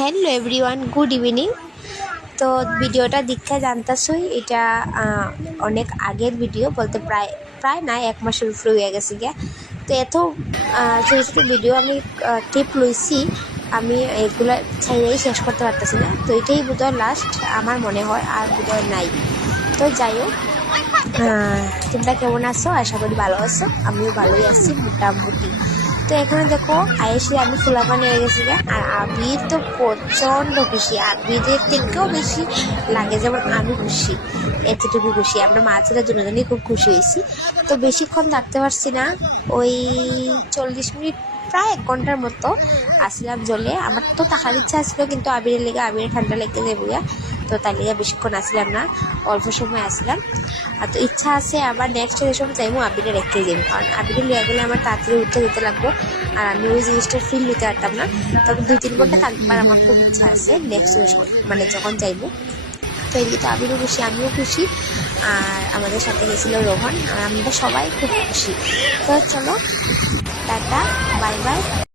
Hello everyone, good evening. তো ভিডিওটা দীক্ষা জানতাছই, এটা অনেক আগের ভিডিও, বলতে প্রায় প্রায় না 1 মাসের উপরে হয়ে গেছে গিয়া। তো এত ছোটো ছোটো ভিডিও আমি ক্লিপ লইছি, আমি এগুলো চাইলেই শেষ করতে পারতেছি না। তো এটাই বোধহয় লাস্ট আমার মনে হয়, আর বোধহয় নাই। তো যাই হোক, তোমরা কেমন আছো? আশা করি ভালো আছো, আমিও ভালোই আছি মোটামুটি। তো এখানে দেখো আয়েসে আমি ফুলাপানি হয়ে গেছি গা। আর আবির তো প্রচণ্ড খুশি, আবিরের থেকেও বেশি লাগে যেমন আমি খুশি, এতটুকু খুশি। আমরা মাছেরা দুজনেই খুব খুশি হয়েছি। তো বেশিক্ষণ থাকতে পারছি না, ওই 40 মিনিট প্রায় 1 ঘন্টার মতো আসলাম জলে। আমার তো থাকার ইচ্ছা আসলো, কিন্তু আবিরের লেগে, আবিরের ঠান্ডা লেগে যাবো গা। তো তার লেগে বেশিক্ষণ আসলাম না, অল্প সময় আসলাম। আর তো ইচ্ছা আছে আবার নেক্সট সময় চাইবো আবিরে রেখে যাবো, কারণ আবিরে লিয়া গেলে আমার তাড়াতাড়ি উঠতে দিতে লাগবো, আর আমি ওই জিনিসটার ফিল নিতে পারতাম না। তবে 2-3 ঘন্টা থাকবার আমার খুব ইচ্ছা আছে নেক্সট মানে যখন চাইবো। তো এদিকে তো আবিরও খুশি, আমিও খুশি, আর আমাদের সাথে গেছিলো রোহন, আর আমরা সবাই খুব খুশি। তো চলো, টাটা, বাই বাই।